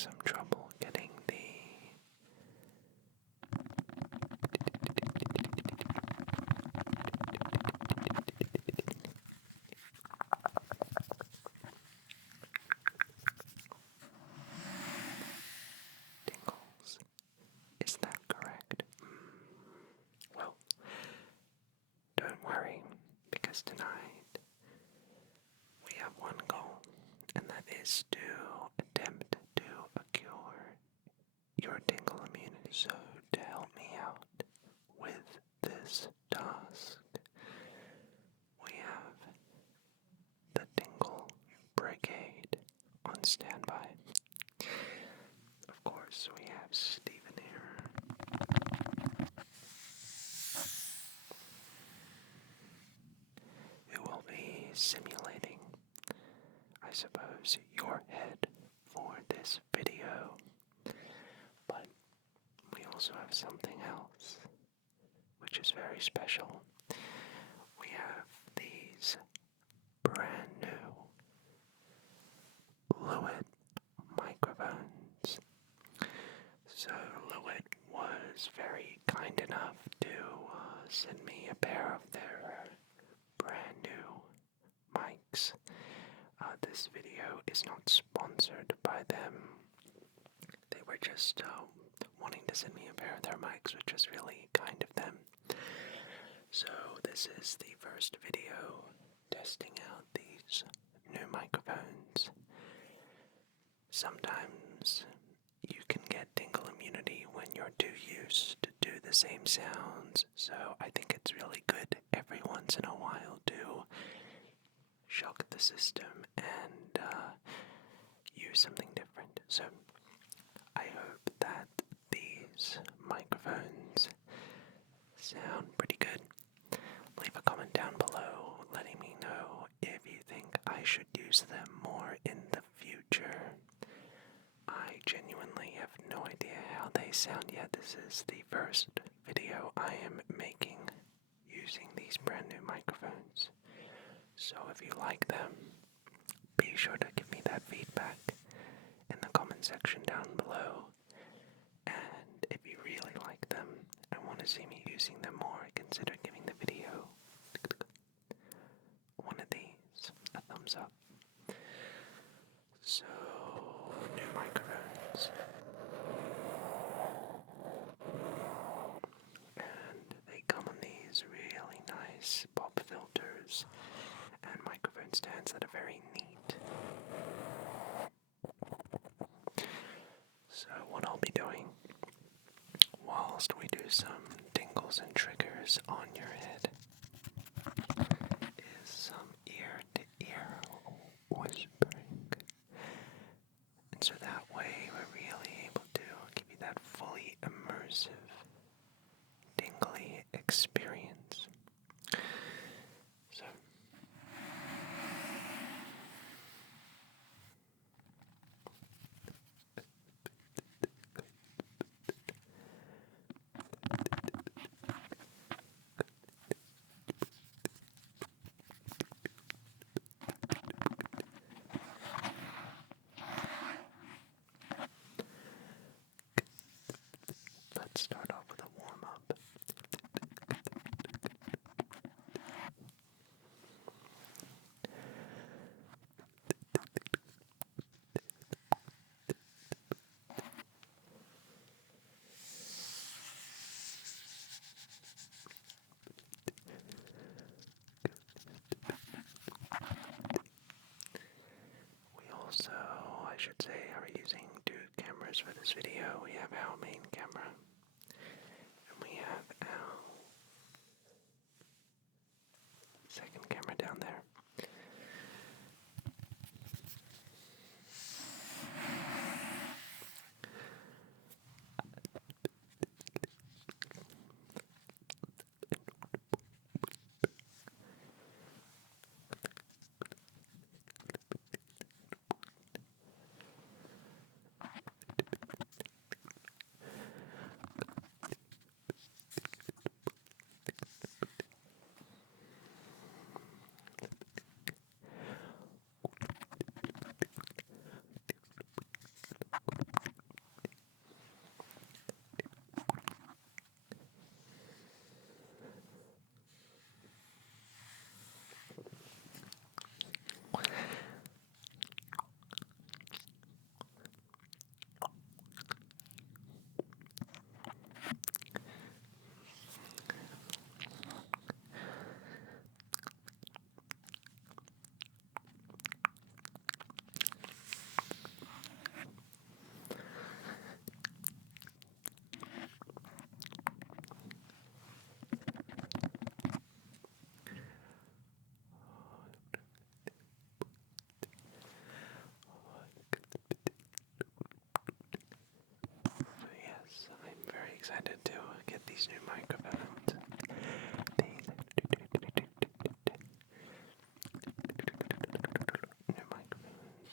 some trouble getting the tingles. Is that correct? Well, don't worry, because tonight we have one goal, and that is to attempt to cure your tingle immunity. So, to help me out with this task, we have the Tingle Brigade on standby. Of course, we have Stephen here, who will be simulating, I suppose, your head for this video. But we also have something else, which is very special. We have these brand new Lewitt microphones. So Lewitt was very kind enough to send me a pair of their brand new mics. This video is not sponsored by them. They were just wanting to send me a pair of their mics, which was really kind of them. So this is the first video testing out these new microphones. Sometimes you can get tingle immunity when you're too used to do the same sounds, so I think it's really good every once in a while to shock the system and use something different. So I hope that these microphones sound pretty good. Leave a comment down below letting me know if you think I should use them more in the future. I genuinely have no idea how they sound yet. This is the first video I am making using these brand new microphones. So if you like them, be sure to give me that feedback in the comment section down below. And if you really like them and want to see me using them more, consider giving the video one of these a thumbs up. So, new microphones. And they come on these really nice pop filters and microphone stands that are very neat. So what I'll be doing whilst we do some tingles and triggers on your head is some ear-to-ear whispering. And so that way we're really able to give you that fully immersive, tingly experience. So let's start off with a warm-up. We also, I should say, are using two cameras for this video. We have our main camera, and we have our second camera down there. these new microphones. New microphones.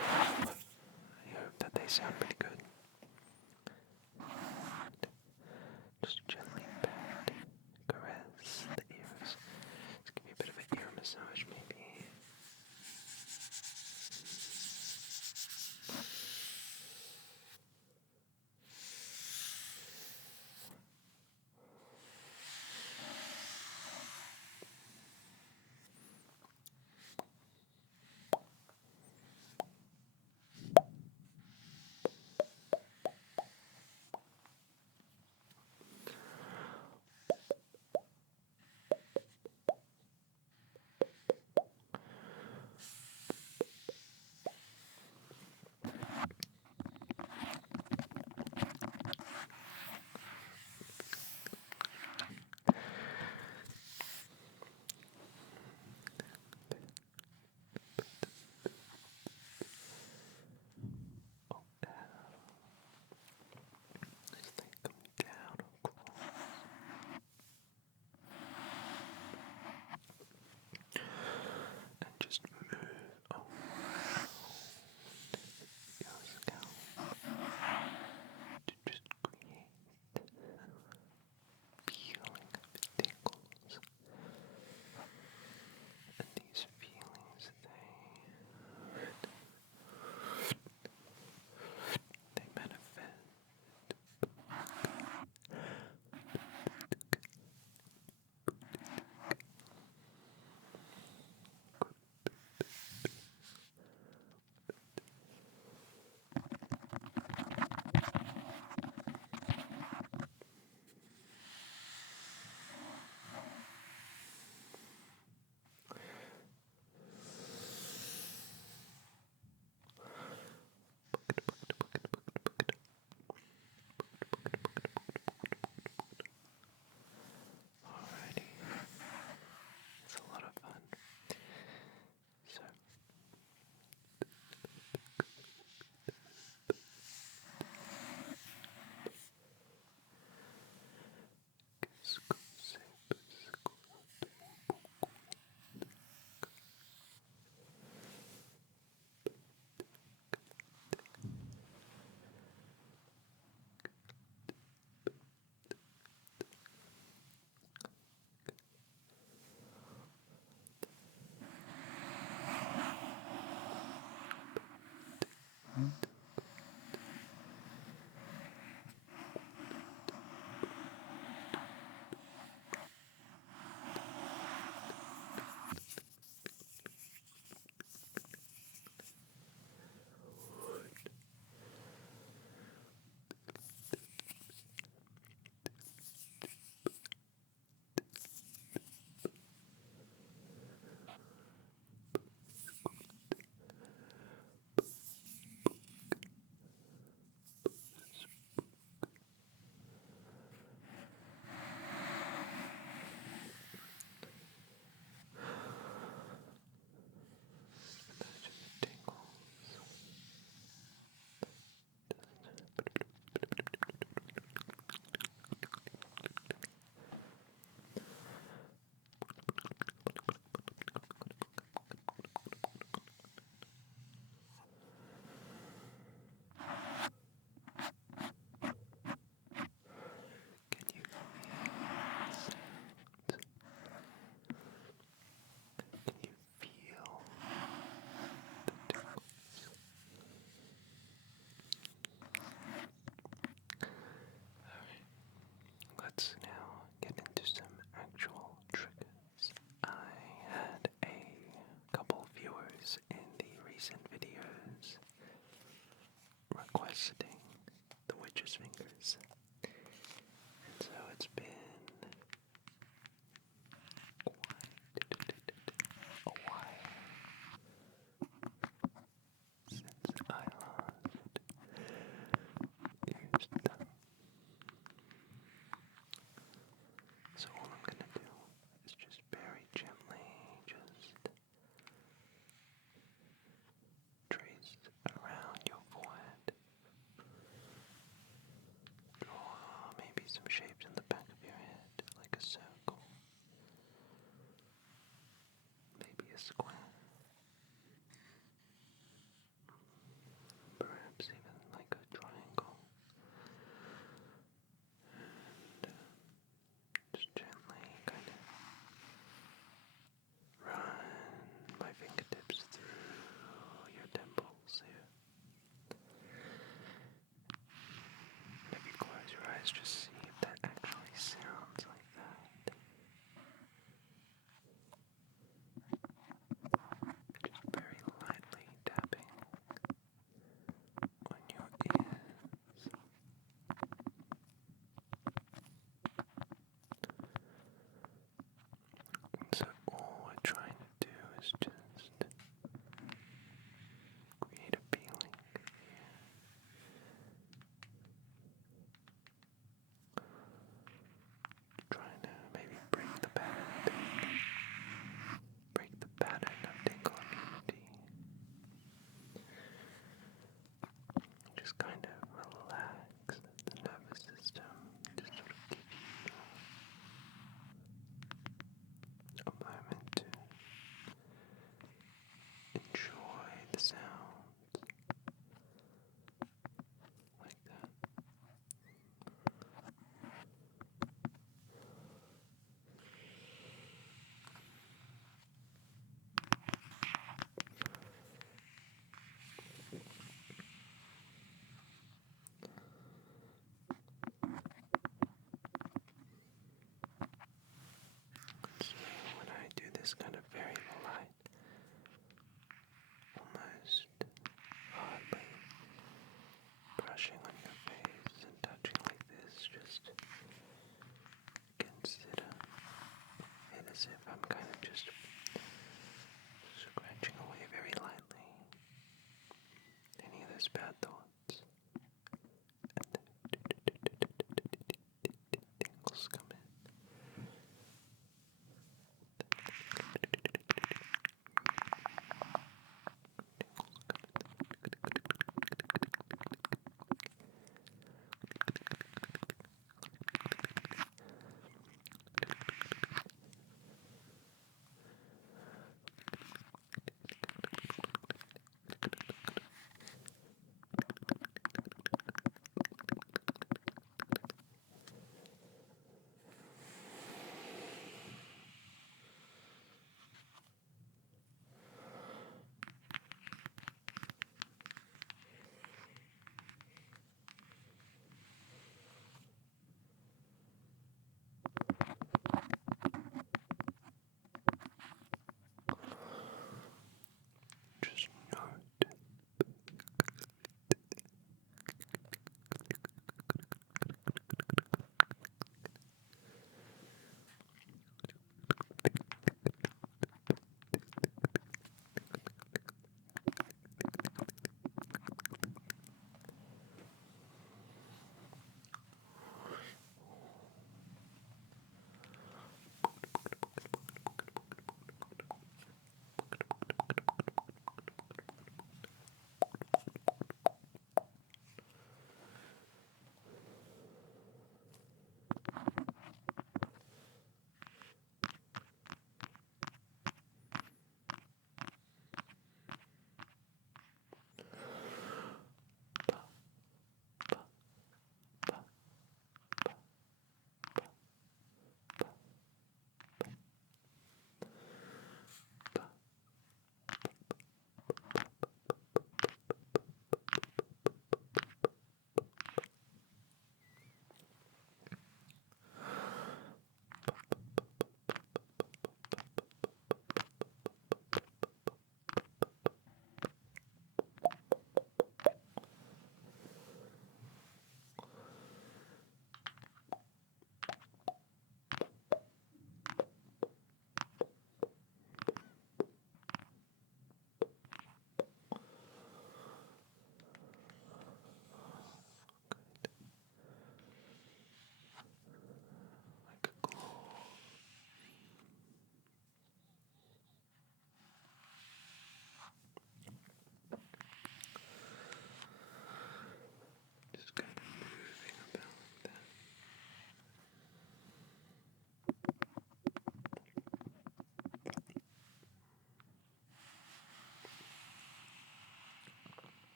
I hope that they sound pretty good. Just gently pat, caress the ears. Let's give you a bit of an ear massage, maybe. just kind of very light, almost hardly brushing on your face and touching like this. Just consider it as if I'm kind of just scratching away very lightly any of those bad thoughts. And tingles come in.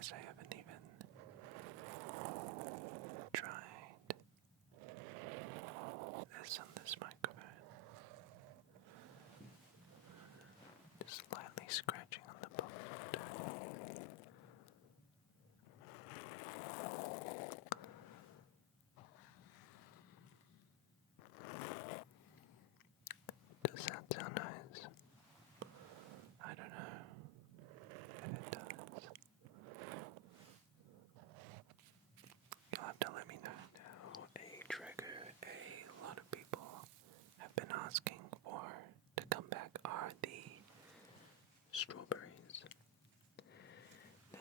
realize I haven't even tried this on this microphone. Just lightly scratching on the bone. Does that sound nice? I don't know if it does. You'll have to let me know. Now, a trigger a lot of people have been asking for to come back are the strawberries. Now,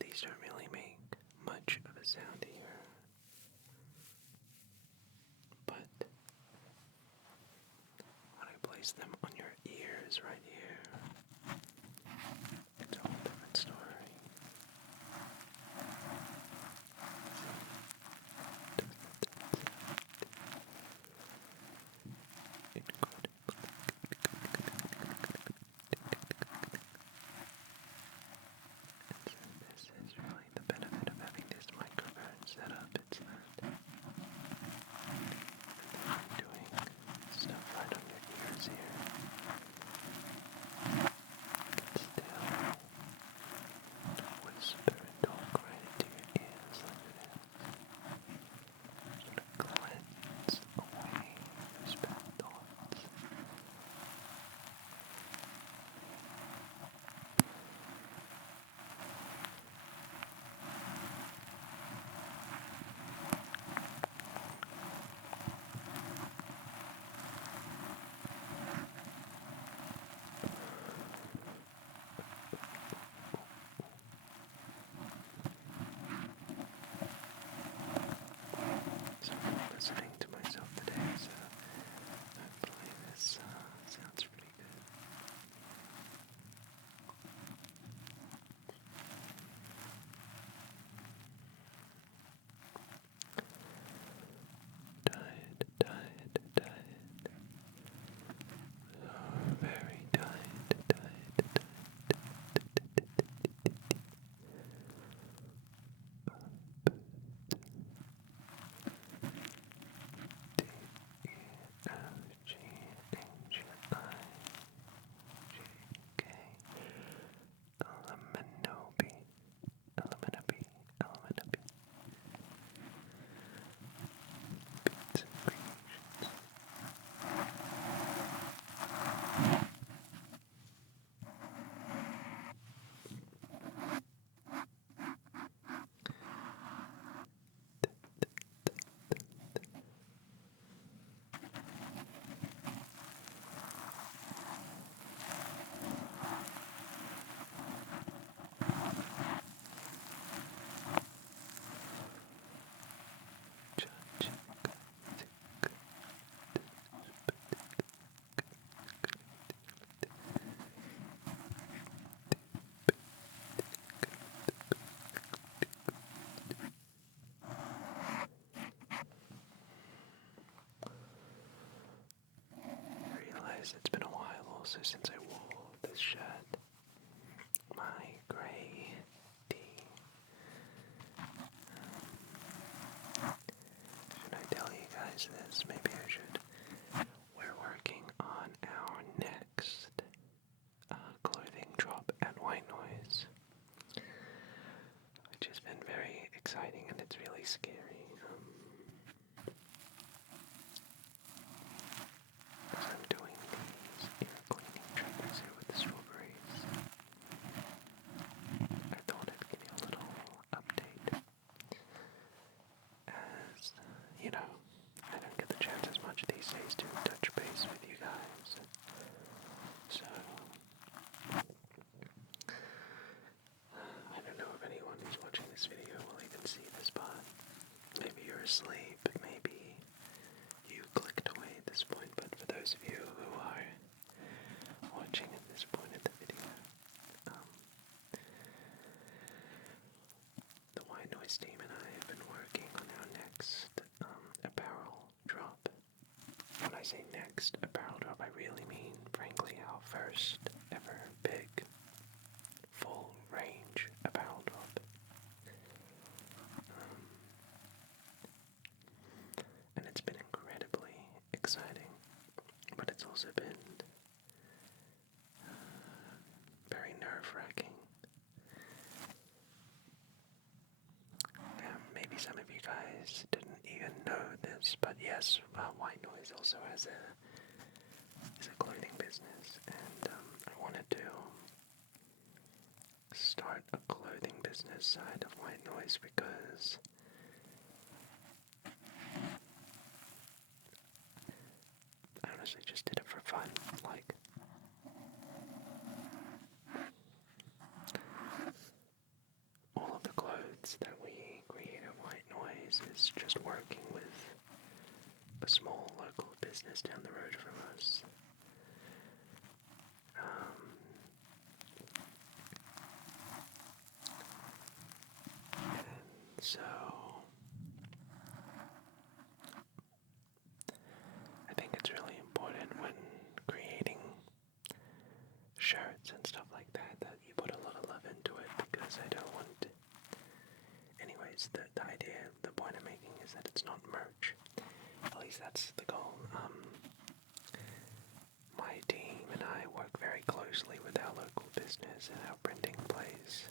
these don't really make much of a sound here, but when I place them on your ears right here, it's a whole different story. This is really the benefit of having this microphone set up. It's that I'm doing stuff right on your ears here. Still whisper and talk right into your ears like this. Sort of cleanse away those bad thoughts. So I'm listening to myself today, so hopefully this sounds pretty good. Tired, tired, tired. So very tired, tired, tired. T-E-O-G-H-I-G-K Eleminobi Eleminobi Eleminobi Beats and Creations. I realize it's been a while also since I wore this shirt. My grey tee. Should I tell you guys this? Maybe I should. We're working on our next clothing drop at White Noise, which has been very exciting and it's really scary. As I'm doing these ear cleaning triggers here with the strawberries, I thought I'd give you a little update. As, you know, I don't get the chance as much these days to touch base with you guys. So, I don't know if anyone who's watching this video will even see this part. Maybe you're asleep, maybe you clicked away at this point, but for those of you who are watching at this point in the video, the White Noise team and I have been working on our next apparel drop. When I say next apparel drop, I really mean, frankly, our first ever big, full range apparel drop. also been very nerve-wracking. Maybe some of you guys didn't even know this, but yes, White Noise also is a clothing business, and I wanted to start a clothing business side of White Noise because I honestly just did it for fun. Like, all of the clothes that we create at White Noise is just working with a small local business down the road from us. And so I think it's really important when creating shirts and stuff like that you put a lot of love into it, because I don't want to. Anyways, the idea, the point I'm making is that it's not merch. At least that's the goal. My team and I work very closely with our local business and our printing place.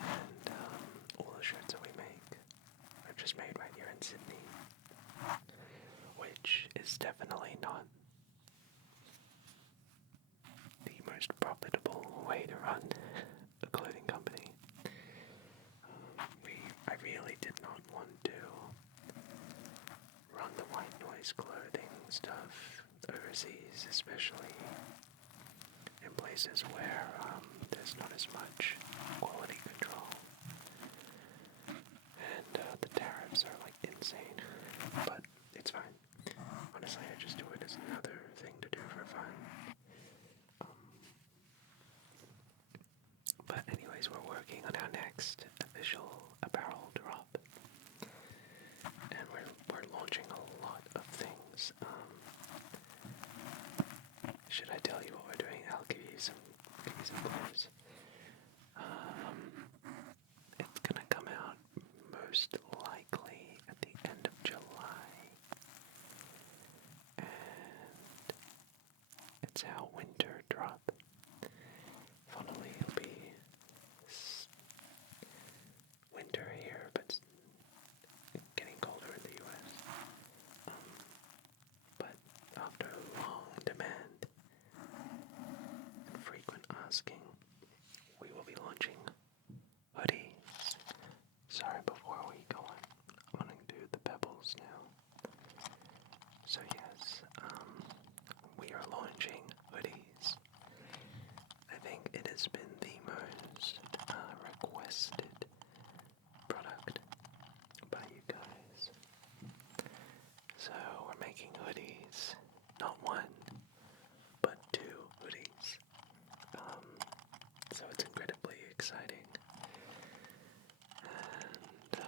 And all the shirts that we make are just made right here in Sydney, which is definitely not the most profitable way to run a clothing company. I really did not want to run the White Noise clothing stuff overseas, especially in places where there's not as much quality control, and the tariffs are like insane, but it's fine. Honestly, I just do it as another thing to do for fun. But anyways, we're working on our next official apparel drop, and we're launching a lot of things. Should I tell you what we're doing? I'll give you some clues. It's gonna come out most likely at the end of July, and it's our winter drop. Funnily, it'll be winter here, but it's getting colder in the US. But after long demand and frequent asking, we will be launching hoodies. Sorry, before we go on, I'm going to do the Pebbles now. So yes, we are launching hoodies. I think it has been the most requested product by you guys. So we're making hoodies, not one, but 2 hoodies. So it's incredibly exciting. And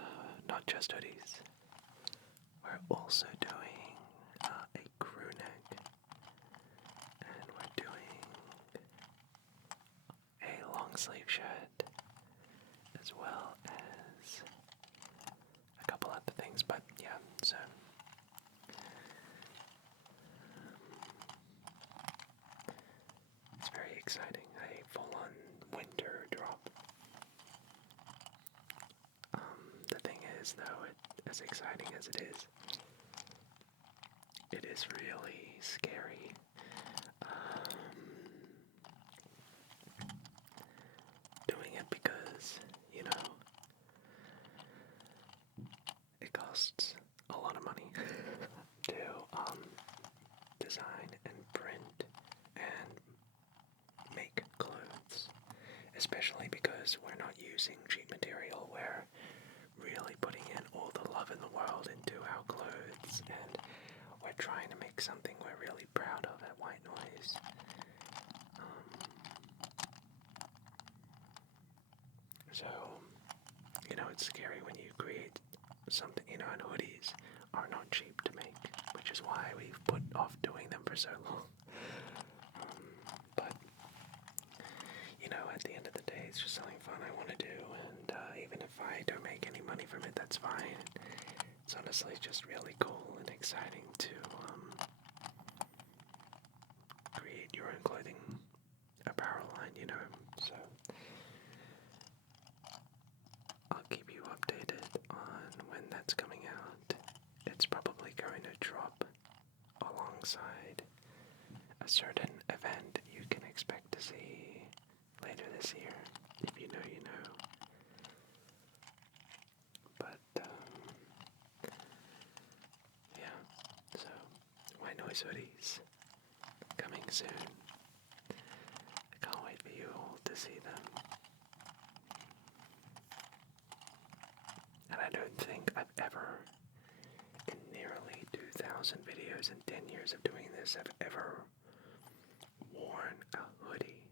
not just hoodies. We're also doing a crew neck, and we're doing a long sleeve shirt, as well as a couple other things, but yeah, so it's very exciting, a full-on winter drop. The thing is, though, as exciting as it is really scary. Doing it because, it costs a lot of money to design and print and make clothes, especially because we're not using cheap material. We're really putting in all the love in the world into our clothes, and we're trying to make something we're really proud of at White Noise. So, it's scary when you create something, and hoodies are not cheap to make, which is why we've put off doing them for so long. But, at the end of the day, it's just something fun I want to do, and even if I don't make any money from it, that's fine. It's honestly just really cool and exciting to own clothing apparel line, you know, so I'll keep you updated on when that's coming out. It's probably going to drop alongside a certain event you can expect to see later this year. If you know, you know. But, yeah, so White Noise hoodies coming soon. I can't wait for you all to see them. And I don't think I've ever, in nearly 2,000 videos and 10 years of doing this, I've ever worn a hoodie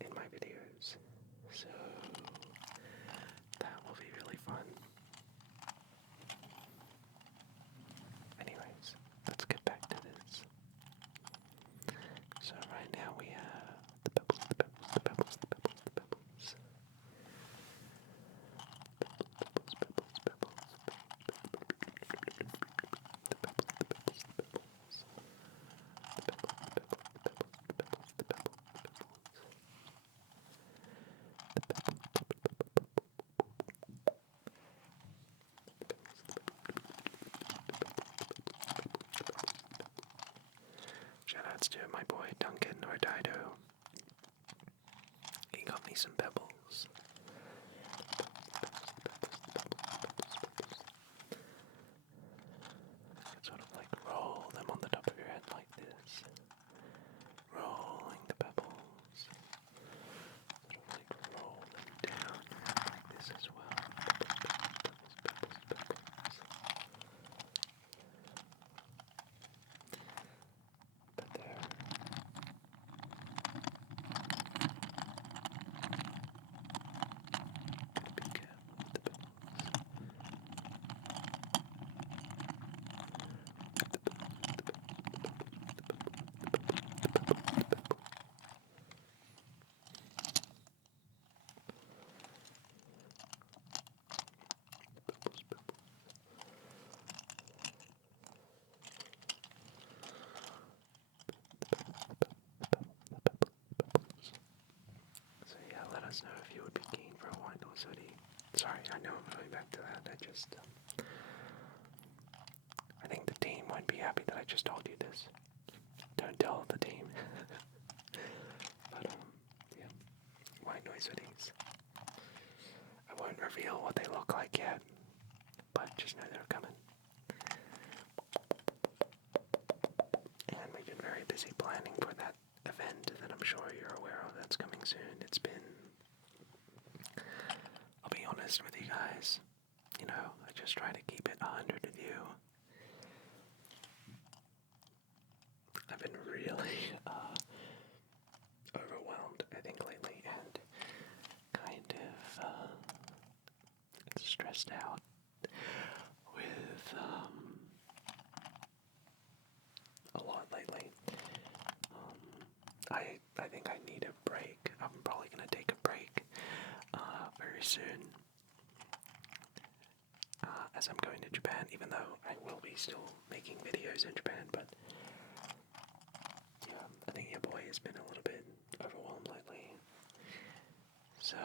in my videos. So that will be really fun. Anyways, let's get back to this. So right now we have the pebbles, the pebbles, the pebbles, the pebbles, the pebbles. Shoutouts to my boy Duncan or Dido. He got me some pebbles. Sort of like roll them on the top of your head like this. Rolling the pebbles. Sort of like roll them down like this as well. Pebbles, pebbles, pebbles, pebbles. But there. Be careful with the pebbles. So yeah, let us know if you would be keen for a White Noise hoodie. Sorry, I know I'm going back to that. I think the team won't be happy that I just told you this. Don't tell the team. But yeah, White Noise hoodies. I won't reveal what they look like yet, but just know they're coming. And we've been very busy planning for that event that I'm sure you're aware of that's coming soon. It's been, I'll be honest with you guys, you know, I just try to keep it 100 with you. I've been really overwhelmed, I think, lately, and kind of stressed out with a lot lately. I think I need a break. I'm probably going to take a break very soon as I'm going to Japan, even though I will be still making videos in Japan, but yeah, I think your boy has been a little bit overwhelmed lately. So,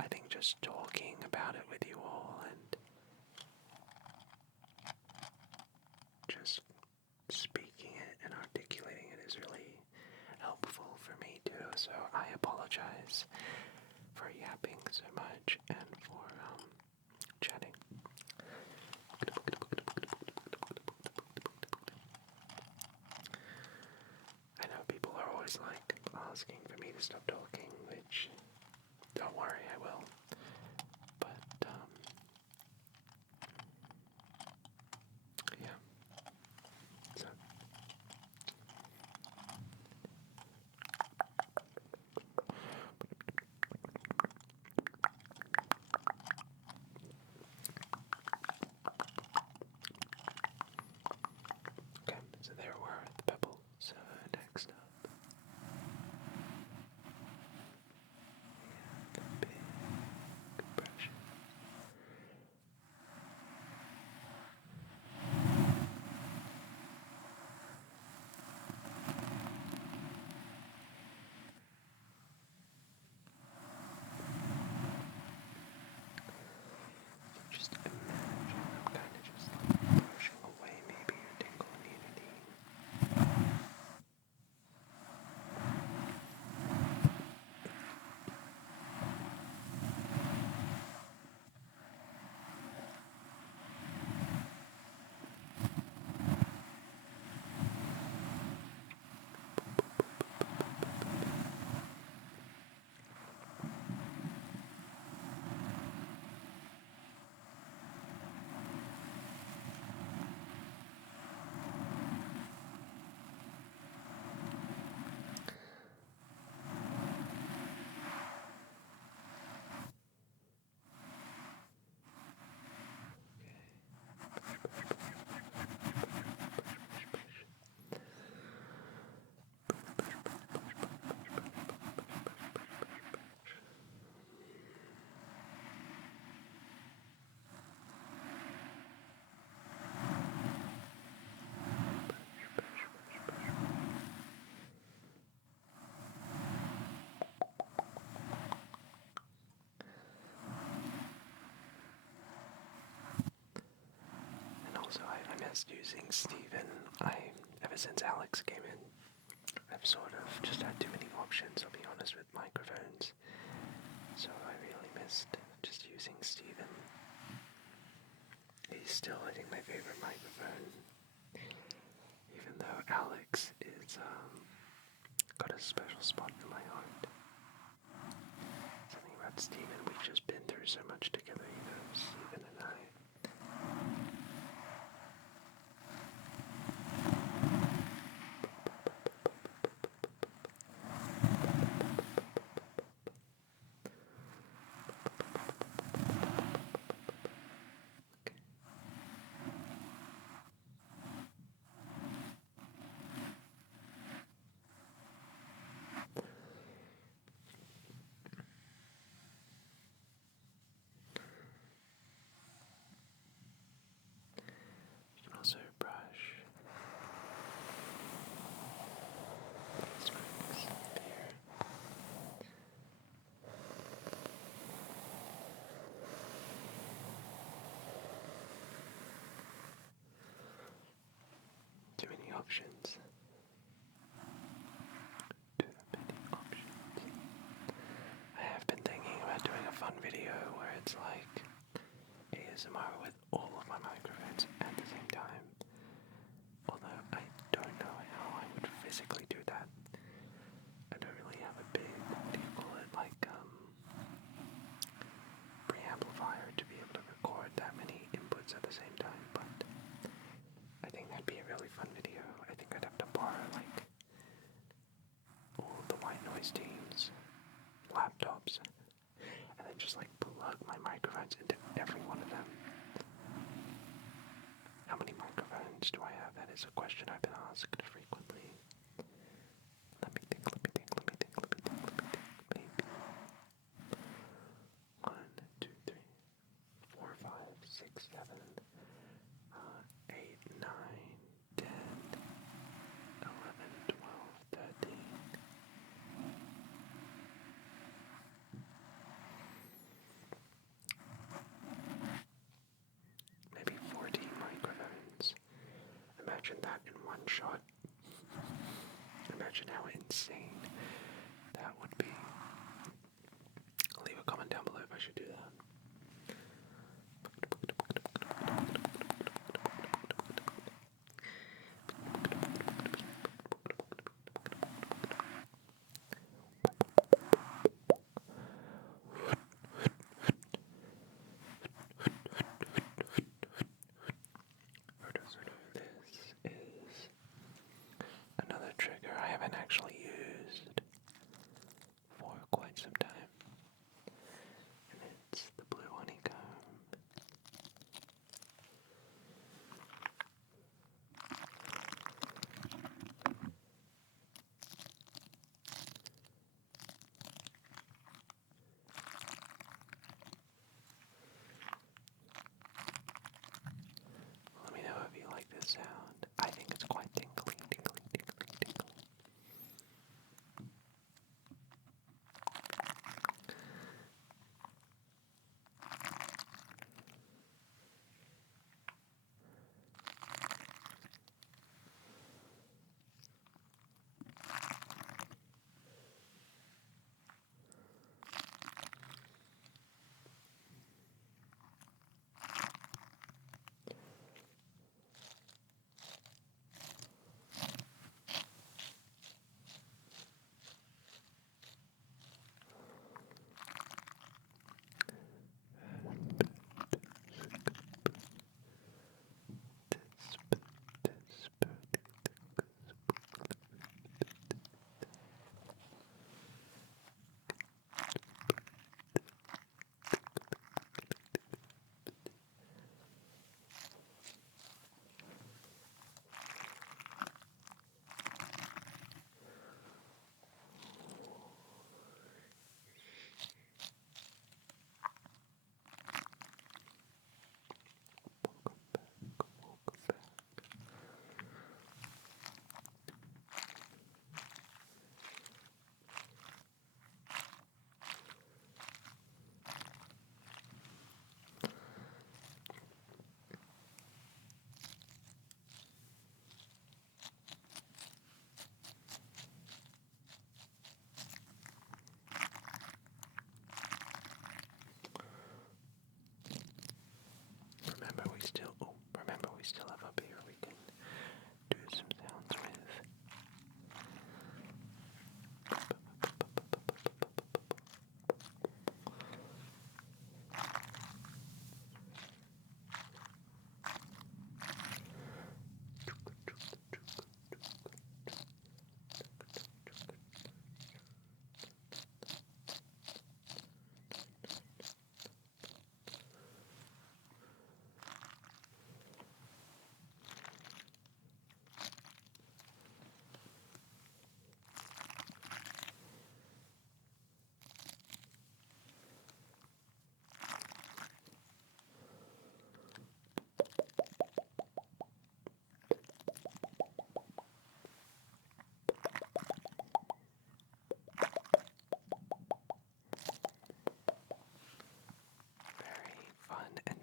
I think just talking about it with you all and just speaking it and articulating it is really helpful for me too. So I apologize for yapping so much and for chatting. I know people are always like asking for me to stop talking, which don't worry, I will. But yeah. So okay, so there were the pebbles. Next up, just using Steven. Ever since Alex came in, I've sort of just had too many options, I'll be honest, with microphones. So I really missed just using Steven. He's still, I think, my favorite microphone. Even though Alex is, got a special spot in my heart. Something about Steven, we've just been through so much together, you know, Steven and I. Also brush these rings here. Too many options. Too many options. I have been thinking about doing a fun video where it's like ASMR with all of my microphones at the same time. Although I don't know how I would physically do that. I don't really have a big, what do you call it, like, preamplifier to be able to record that many inputs at the same time, but I think that'd be a really fun video. I think I'd have to borrow, like, all the white noise teams, laptops, and then just, like, plug my microphones into every one of them. How many microphones do I have? That is a question I've been asked frequently. Let me think. Maybe 1, 2, 3, 4, 5, 6, 7, 8, 9, 10, 11, 12, 13. Maybe 14 microphones. Imagine that in one shot. Imagine how insane that would be. Leave a comment down below if I should do that. This is another trigger I haven't actually used for quite some time. And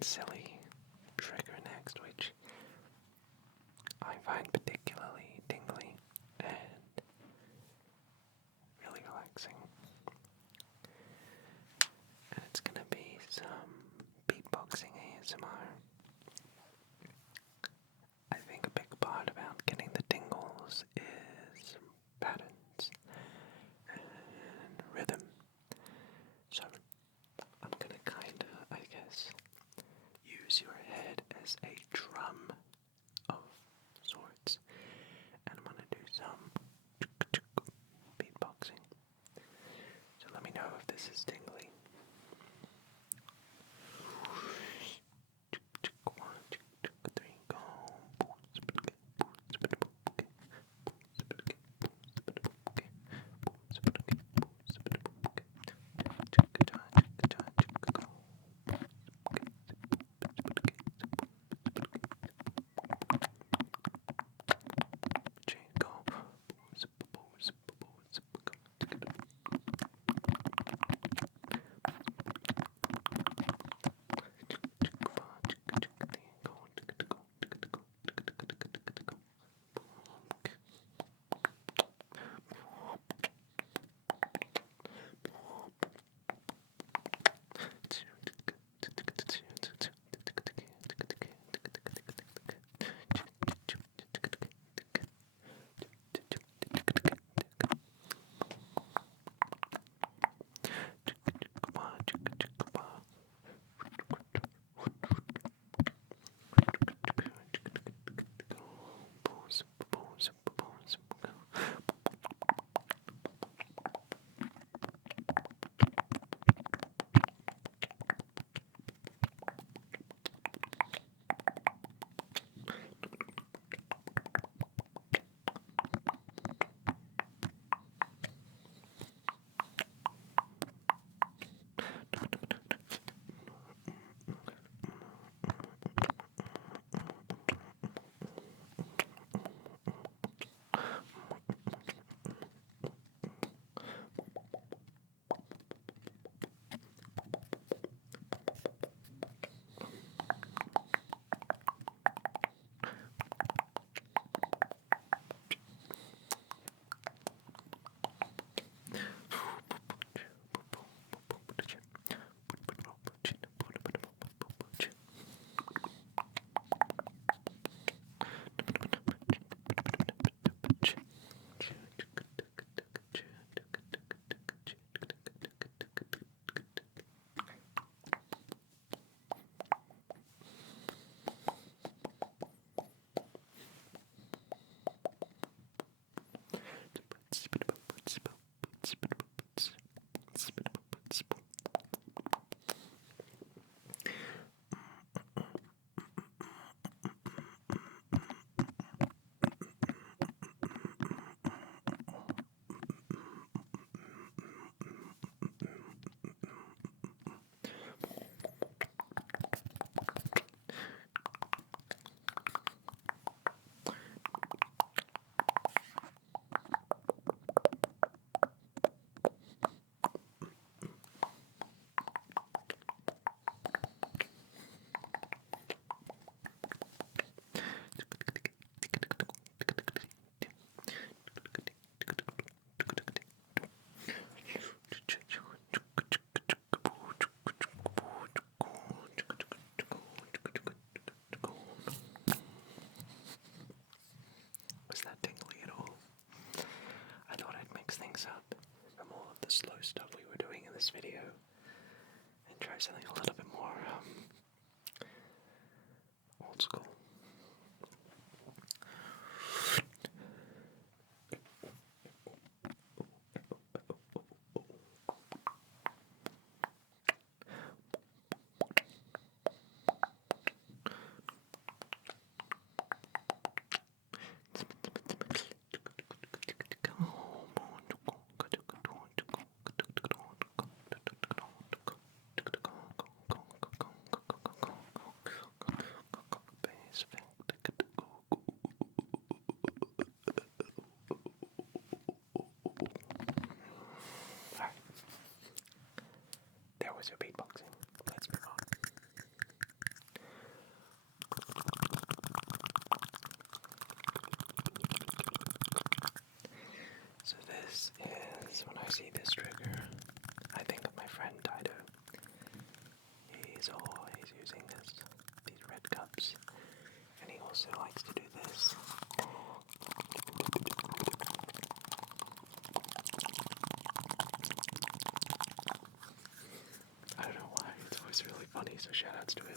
silly trigger next, which I find particularly tingly and really relaxing. And it's gonna be some beatboxing ASMR. I think a big part about getting the tingles is patterns and rhythm. So I'm gonna kinda, I guess, use your head as a drum of sorts, and I'm gonna do some beatboxing. So let me know if this is tingly. 1, 2, 3, go. Slow stuff we were doing in this video and try something a little bit more old school. is always using these red cups, and he also likes to do this. I don't know why, it's always really funny, so shoutouts to him.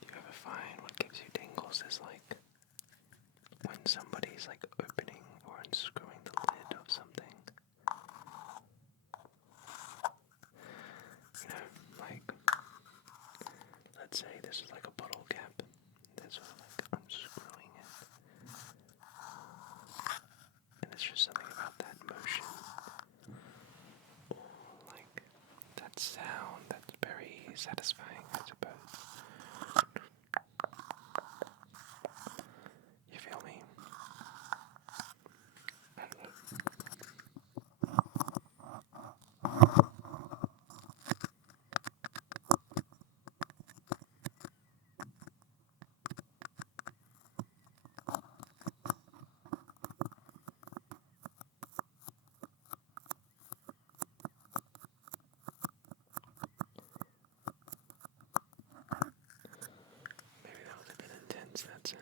Do you ever find what gives you tingles is like when somebody's like opening or unscrewing the lid of something? You know, like, let's say this is like a bottle cap. This one, like unscrewing it. And it's just something about that motion. Like, that sound that's very satisfying, I suppose. You feel me? I don't know. Maybe that was a bit intense, that sound.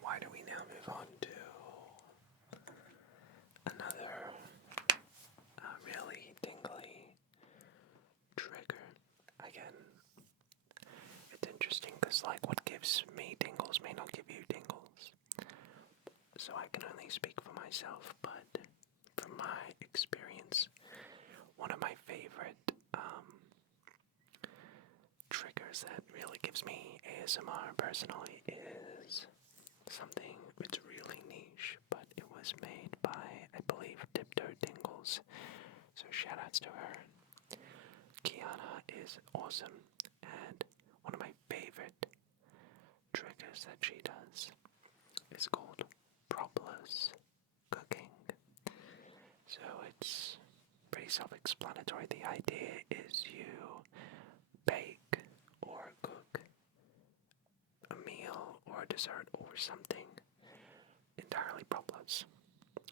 Why do we now move on to another really tingly trigger? Again, it's interesting because like what gives me tingles may not give you tingles. So I can only speak for myself, but from my experience, one of my favorite triggers that really gives me ASMR personally is something that's really niche, but it was made by, I believe, Tiptoe Tingles. So shoutouts to her. Kiana is awesome, and one of my favorite triggers that she does is called Propless Cooking. So it's pretty self-explanatory. The idea is you bake or cook a meal or a dessert or something entirely propless.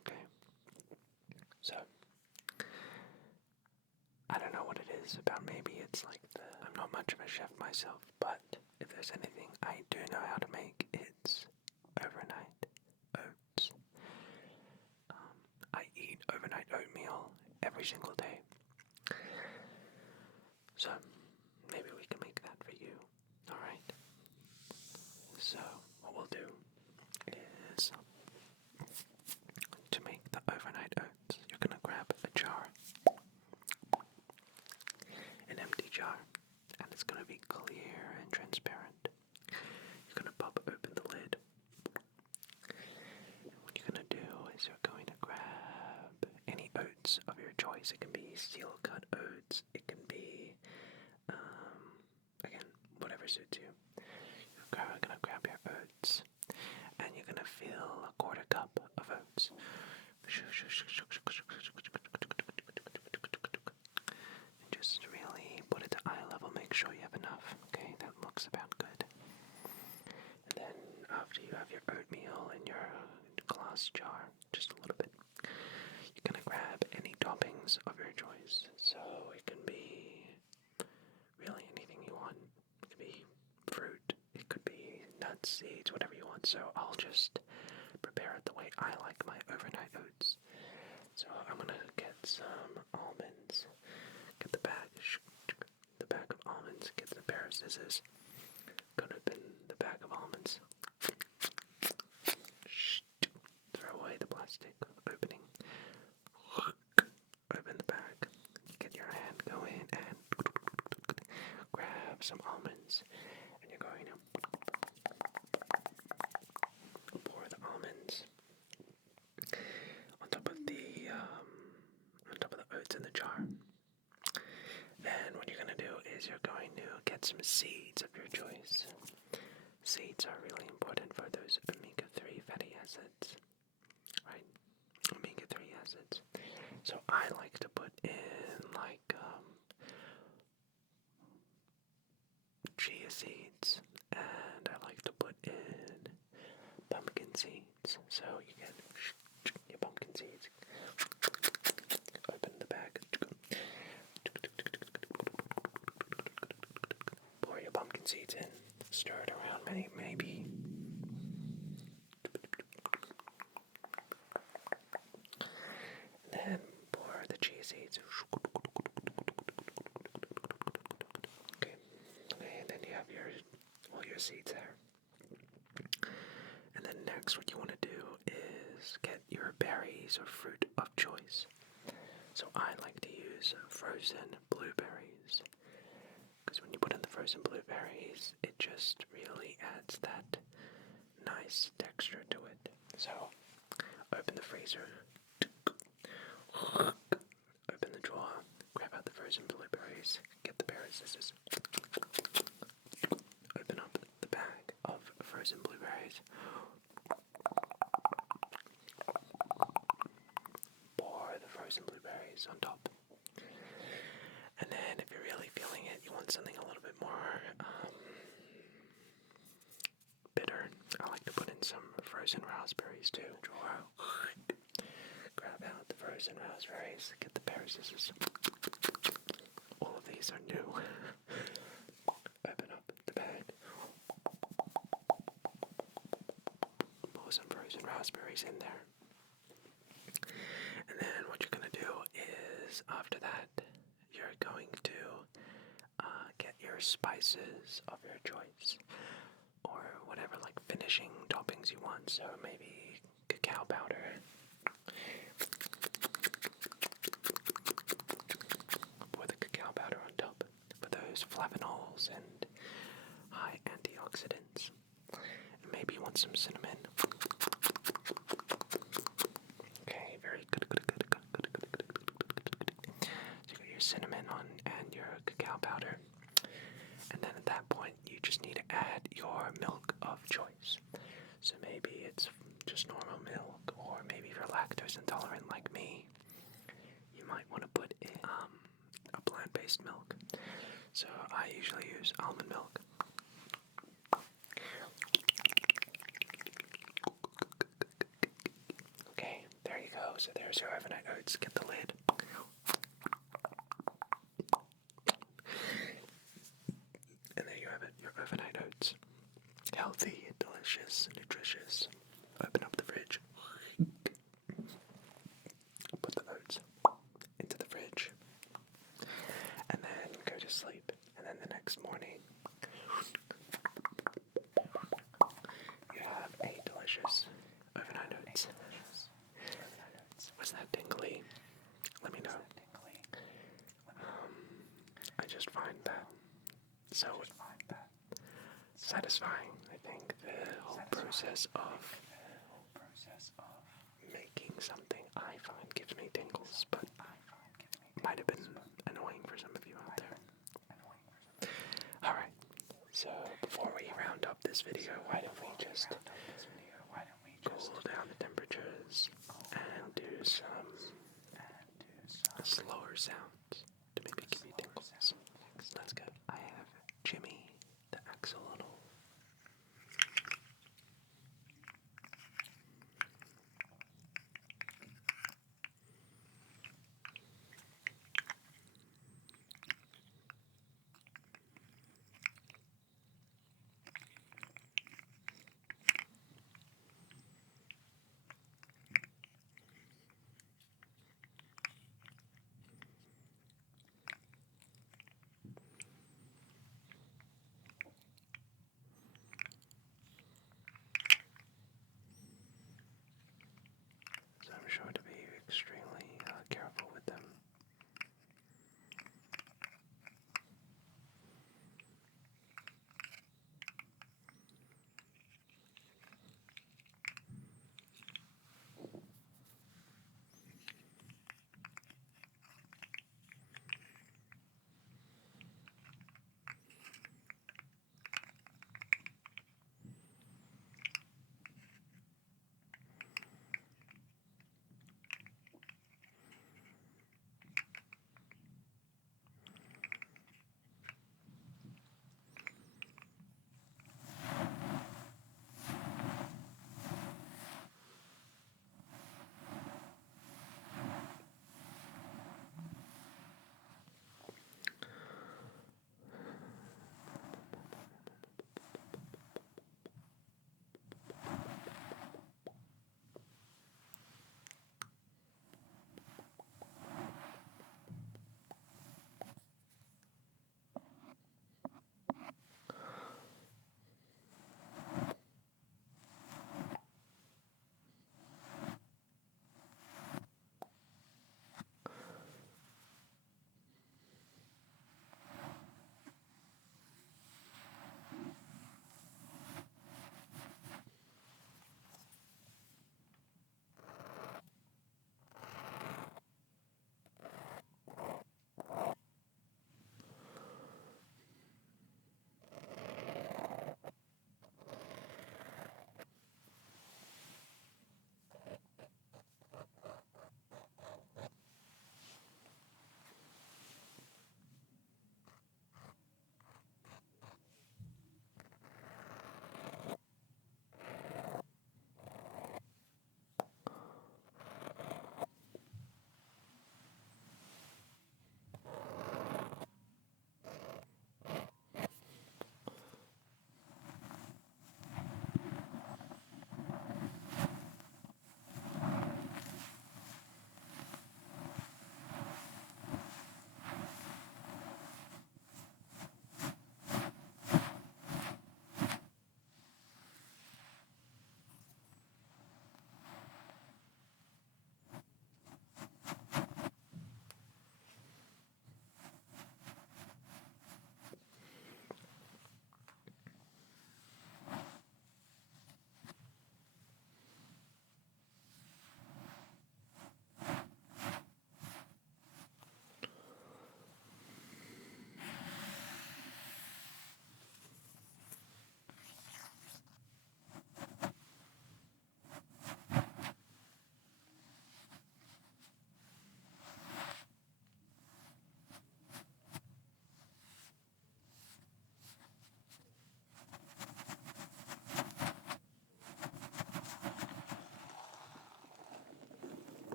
Okay? So, I don't know what it is about. Maybe it's like I'm not much of a chef myself, but if there's anything I do know how to make, it's overnight oats. I eat overnight oatmeal every single day. So, maybe we can make that for you. Alright? So, what we'll do is, to make the overnight oats, you're going to grab a jar, an empty jar, and it's going to be clear and transparent. You're going to pop open the lid. And what you're going to do is you're going to grab any oats of your choice. It can be steel cut oats, it can be, again, whatever suits you. You're going to grab your oats, and you're going to fill oats. And just really put it to eye level. Make sure you have enough. Okay, that looks about good. And then after you have your oatmeal in your glass jar, just a little bit, you're gonna grab any toppings of your choice. So it can be really anything you want. It could be fruit, it could be nuts, seeds, whatever you want. So I'll just prepare it the way I like my overnight oats. So I'm gonna get some almonds, get the bag of almonds, get the pair of scissors, cut open the bag of almonds, throw away the plastic opening, open the bag, get your hand, go in and grab some almonds, and you're going to pour the almonds on top of the oats in the jar. Then what you're going to do is you're going to get some seeds of your choice. Seeds are really important for those omega-3 fatty acids, right? Omega-3 acids. So I like to put in like chia seeds, and I like to put in pumpkin seeds. So you get your pumpkin seeds, open the bag, pour your pumpkin seeds in, stir it around maybe. Then pour the chia seeds. Okay, and then you have all your seeds there. And then next what you want to do is get your berries or fruit of choice. So I like to use frozen blueberries, because when you put in the frozen blueberries, it just really adds that nice texture to it. So open the freezer, open the drawer, grab out the frozen blueberries, get the pair of scissors, open up the bag of frozen blueberries, pour the frozen blueberries on top. And then if you're really feeling it, you want something a little bit more bitter, I like to put in some frozen raspberries too. Drawer, grab out the frozen raspberries, get the pair of scissors. All of these are new. Open up the bag, pour some frozen raspberries in there. And then what you're going to do is, after that, you're going to get your spices of your choice, or whatever like finishing toppings you want. So maybe cacao powder, pour the cacao powder on top for those flavonols and high antioxidants. And maybe you want some cinnamon. Okay, very good. So you got your cinnamon on and your cacao powder. And then at that point, you just need to add your milk of choice. So maybe it's just normal milk, or maybe if you're lactose intolerant like me, you might want to put in a plant-based milk. So I usually use almond milk. Okay, there you go. So there's your overnight oats. Get the lid. And there you have it, your overnight oats. Healthy, delicious, nutritious. Open up the fridge. Put the oats into the fridge. And then go to sleep. And then the next morning, you have a delicious overnight oats. Was that tingly? Let me know. I just find that so satisfying. I think the whole process of making something I find gives me tingles, but might have been annoying for some of you out there. Alright, so before we round up this video, why don't we just cool down the temperatures extremely careful with them.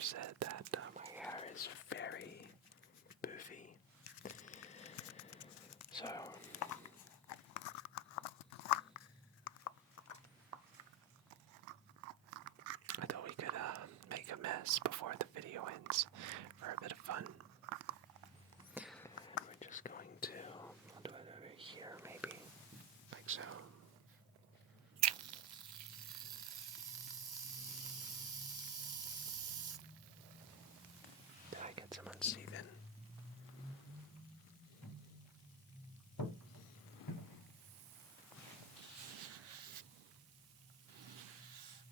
said that my hair is very poofy. So I thought we could make a mess before the video ends for a bit of fun. And we're just going to, I'll do it over here maybe, like so. Did I get some unseen?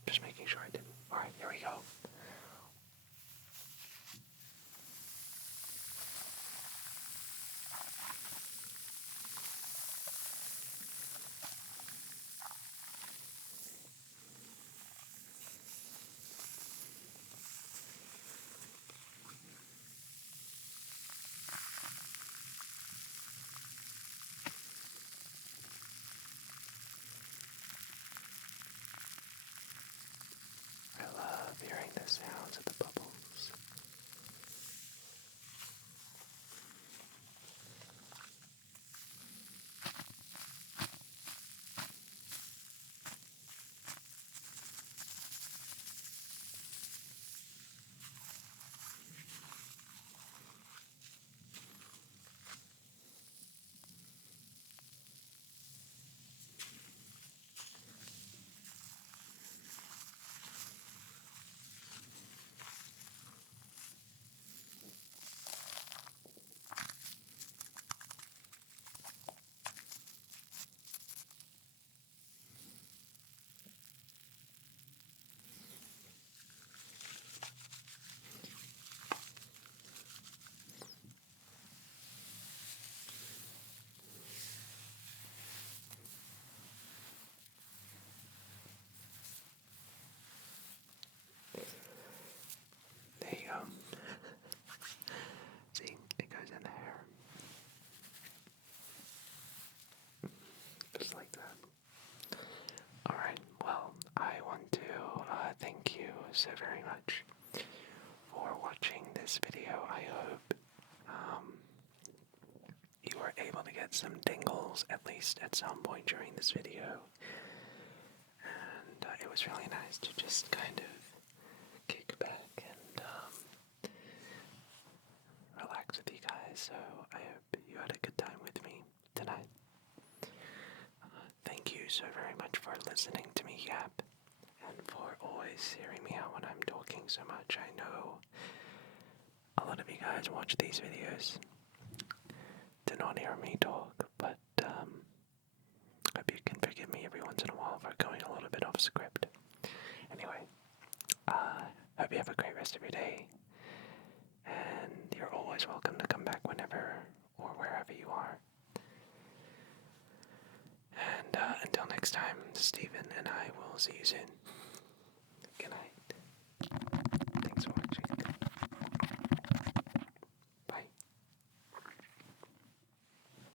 Just making sure I didn't. Alright, here we go. I love hearing the sounds of the bubbles. There you go. See, it goes in there. Just like that. Alright, well, I want to thank you so very much for watching this video. I hope you were able to get some tingles, at least at some point during this video. And it was really nice to just kind of kick back and relax with you guys. So I hope you had a good time with me tonight. Thank you so very much for listening to me yap, and for always hearing me out when I'm talking so much. I know a lot of you guys watch these videos to not hear me talk, but hope you can forgive me every once in a while for going a little bit off script. Anyway, hope you have a great rest of your day, and you're always welcome to come back whenever or wherever you are. And until next time, Stephen and I will see you soon. Good night.